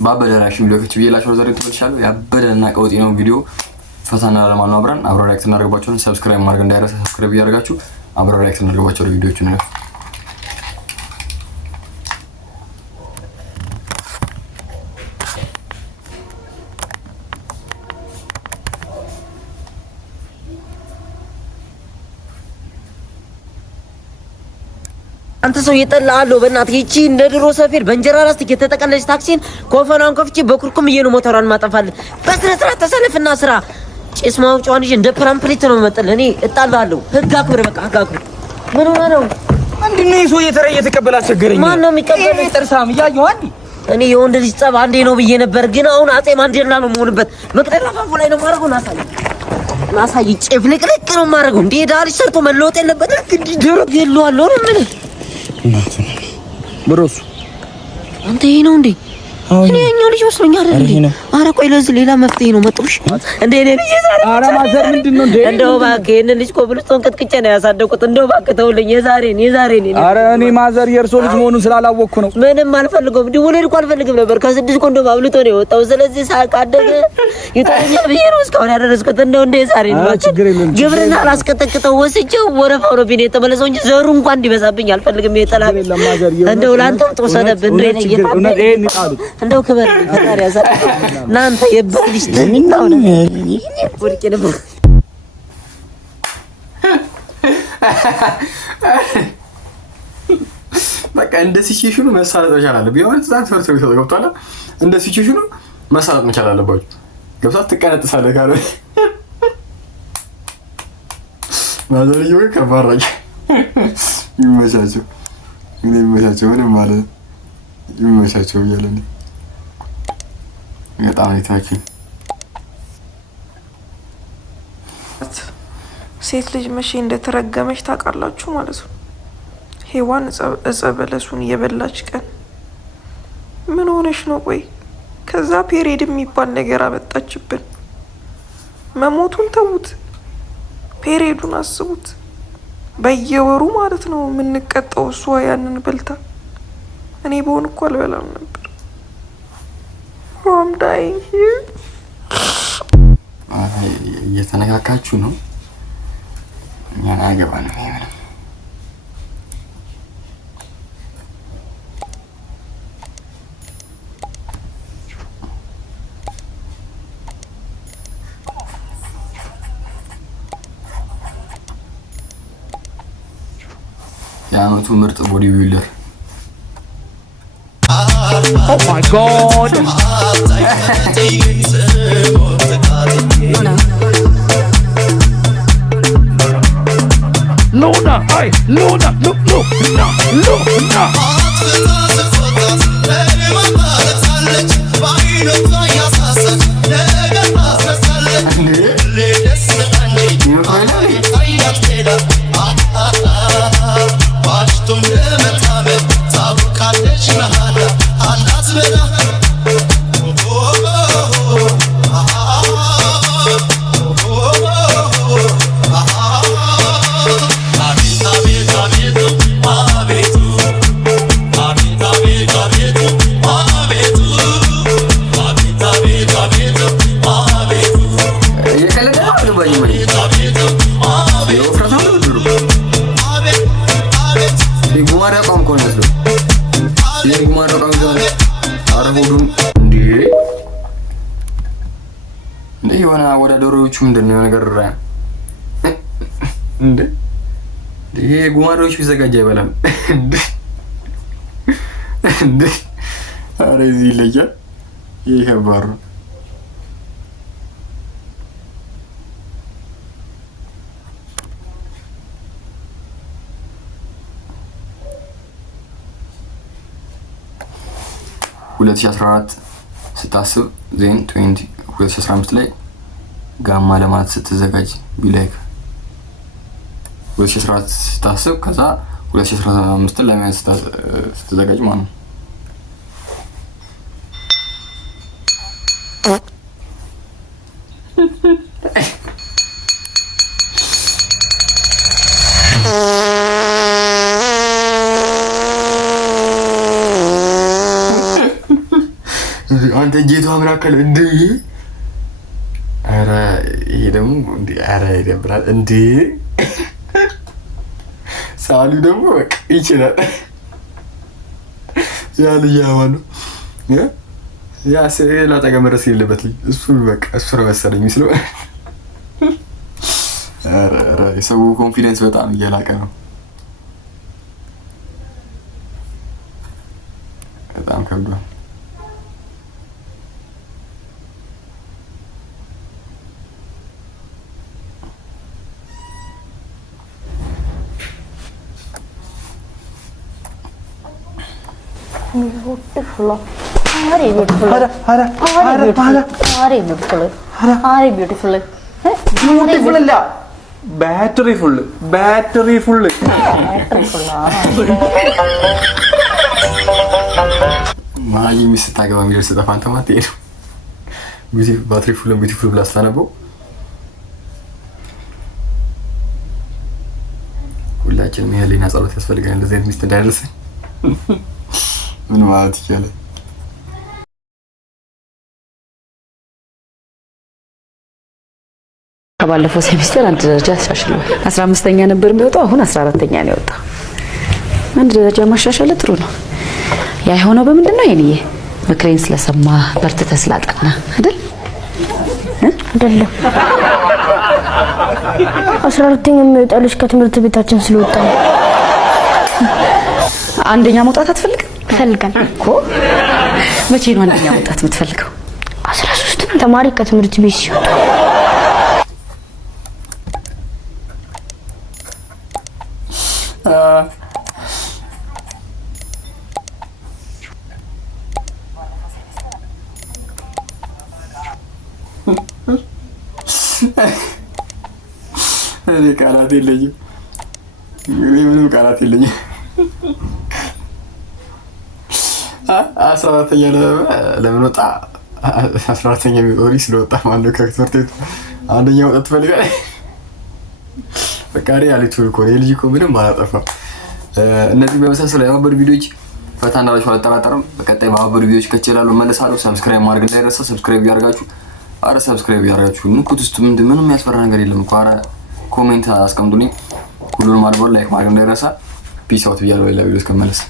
ባበደ ሪአክሽን ቪዲዮ ፍች ብዬላችሁ ዛሬ ተመልሻለሁ። ያበደና ቀውጢ ነው ቪዲዮ ፈታና ለማን ነው አብረን ሪአክት እናደርጋቸውን ሰብስክራይብ ማድረግ እንዳይረሳ። ሰብስክራይብ ያደርጋችሁ አብረን ሪአክት እናደርጋቸው ቪዲዮዎች ነው። አንተ ሰው የጠላአለው በእናትህ እቺ እንደ ድሮ ሰፌድ በእንጀራ ላስቲክ የተጠቀለለች ታክሲን ኮፈናን ከፍቼ በኩርኩም እየኑ ሞተሯን ማጠፋል። በስነ ስርዓት ተሰለፍና ስራ። ጭስ ማውጫውን ይዤ እንደ ፕራምፕሌት ነው መጠለ። እኔ እጣላለሁ። ህግ አክብር፣ በቃ ህግ አክብር። ምን ሆነ ነው? ምንድነው ይሶ እየተረ እየተቀበለ አስቸገረኝ። ማን ነው የሚቀበለው? ጥርሳም ያየው አንዴ እኔ የወንድ ልጅ ጸብ አንዴ ነው ብዬ ነበር፣ ግን አሁን አጼ ማንዴላ ነው የምሆንበት። መቅደላ ፋፉ ላይ ነው ማረጉ። ናሳይ ጭፍልቅልቅ ነው ማረጉ። እንዴ ዳልሽ ሰርቶ መለወጥ የለበትም። እንግዲህ ድሮ ይለዋል ነው ምን ብሮሱ አንተ ይሄ ነው እንዴ? እኔ ያኛው ልጅ ወስዶኛል አይደል? አረ ቆይ ለዚህ ሌላ መፍትሄ ነው መጥሩሽ እንዴ? እኔ ልጅ ዛሬ አረ ማዘር ምንድነው እንዴ? እንደው እባክህ ይሄን ልጅ ኮብልስቶን ቅጥቅጬ ነው ያሳደኩት። እንደው እባክህ ተውልኝ። የዛሬን አረ እኔ ማዘር የእርሶ ልጅ መሆኑን ስላላወቅኩ ነው። ምንም አልፈልገውም። ዲወለድ እኮ አልፈልግም ነበር። ከስድስት ኮንዶም አብልቶ ነው የወጣው። ስለዚህ ሳቃደገ ይተኛል ብዬ ነው እስካሁን ያደረስኩት። እንደው እንደ የዛሬን ግብርና አላስቀጠቅጠው ወስጄው ወረፋው ነው ቢኔ የተመለሰው እንጂ ዘሩ እንኳን እንዲበዛብኝ አልፈልግም። የጠላብ እንደው ላንተም ተወሰደብን እንዴ? እንደው ክበር ፈጣሪ ያዛ እናንተ የበልሽ ተሚናው ነው ወርቄ ነበር። በቃ እንደ ሲቹዌሽኑ መሳለጥ መቻል አለብህ። ቢሆንስ ዛንት ፈርቶ ገብቷል። እንደ ሲቹዌሽኑ መሳለጥ መቻል አለባችሁ። ገብቷል። ትቀነጥሳለህ ካለ ማዘርየው ከባራጅ ይመቻቸው ምንም ማለት ይመቻቸው እያለኝ በጣም አይታችኝ። ሴት ልጅ መቼ እንደተረገመች ታውቃላችሁ ማለት ነው። ሔዋን እጸ በለሱን የበላች ቀን ምን ሆነሽ ነው? ቆይ ከዛ ፔሬድ የሚባል ነገር አመጣችብን። መሞቱን ተዉት፣ ፔሬዱን አስቡት። በየወሩ ማለት ነው የምንቀጣው። እሷ ያንን በልታ እኔ በሆን እኮ አልበላም ነበር። እየተነካካችሁ ነው። እኛን አያገባንም። ምንም የዓመቱ ምርጥ ቦዲ ቢልደር Oh my God! Luna, hey, Luna, look, Luna. የሆነ አወዳደሮቹ ምንድነው ነገር እንዴ? ይሄ ጉማሬዎች ቢዘጋጅ አይበላም እንዴ? ኧረ እዚህ ይለያል። ይሄ ከባድ ነው። ሁለት ሺህ 14 ስታስብ ዜን 2015 ላይ ጋማ ለማለት ስትዘጋጅ ቢላይክ 2014 ስታስብ ከዛ 2015 ላይ ማለት ስትዘጋጅ ማለት ነው። አንተ ጌቷ ምን አከለ እንዴ? ኧረ ይሄ ደግሞ እንዴ! ኧረ ይደብራል እንዴ! ሳሉ ደግሞ በቃ ይችላል። ያ ልጅ ነው ያ ስዕል አጠገብ መድረስ የለበትም። እሱ በቃ እሱ ነው መሰለኝ የሚስለው። ኧረ የሰው ኮንፊደንስ በጣም እየላቀ ነው። በጣም ከብዷል። Beautiful. Very beautiful. Very beautiful. Very beautiful. Beautiful അല്ല battery full ማይ ሚስታገባ የሚደርስ ጠፋ አንተ ማለት ነው። ባትሪ ቢዩቲፉል ብላ ስታነበው ሁላችንም የህሊና ጸሎት ያስፈልገናል። እንደዚህ አይነት ሚስት እንዳይደርሰኝ ምን ማለት ይችላል? ከባለፈው ሴሚስተር አንድ ደረጃ አሻሽሏል። 15ኛ ነበር የሚወጣው፣ አሁን 14ኛ ነው የወጣው። አንድ ደረጃ ማሻሻል ጥሩ ነው። ያ የሆነው በምንድን ነው? የኔ ምክሬን ስለሰማ በርትተህ ስላጠና አይደል? አይደለም 14ኛ የሚወጣው ልጅ ከትምህርት ቤታችን ስለወጣ ነው። አንደኛ መውጣት አትፈልግም? እፈልጋለሁ እኮ። መቼ ነው አንደኛ መውጣት የምትፈልገው? 13 ተማሪ ከትምህርት ቤት ሲወጣ እኔ ቃላት የለኝም። ምንም ቃላት የለኝም። 14ኛ ለምን ወጣ? 14ኛ የሚወሪ ስለወጣ ማነው ከትምህርት ቤቱ አንደኛ ወጣት ትፈልጋለህ? በቃሪ ያለች እኮ የልጅ እኮ ምንም አላጠፋም። እነዚህ በመሳሰሉ የማበሩ ቪዲዮዎች ፈታ እንዳላችሁ አልጠራጠርም። በቀጣይ በማበሩ ቪዲዮዎች ከቻላችሁ መለሳለሁ። ሰብስክራይብ ማድረግ እንዳይረሳ። ሰብስክራይብ ያርጋችሁ። አረ ሰብስክራይብ ያርጋችሁ። ንኩት ውስጥ ምንም የሚያስፈራ ነገር የለም እኮ። አረ ኮሜንት አስቀምጡልኝ። ሁሉንም አድርጎ ላይክ ማድረግ እንዳይረሳ። ፒስ አውት ብያለሁ። ሌላ ቪዲዮ እስከመለስ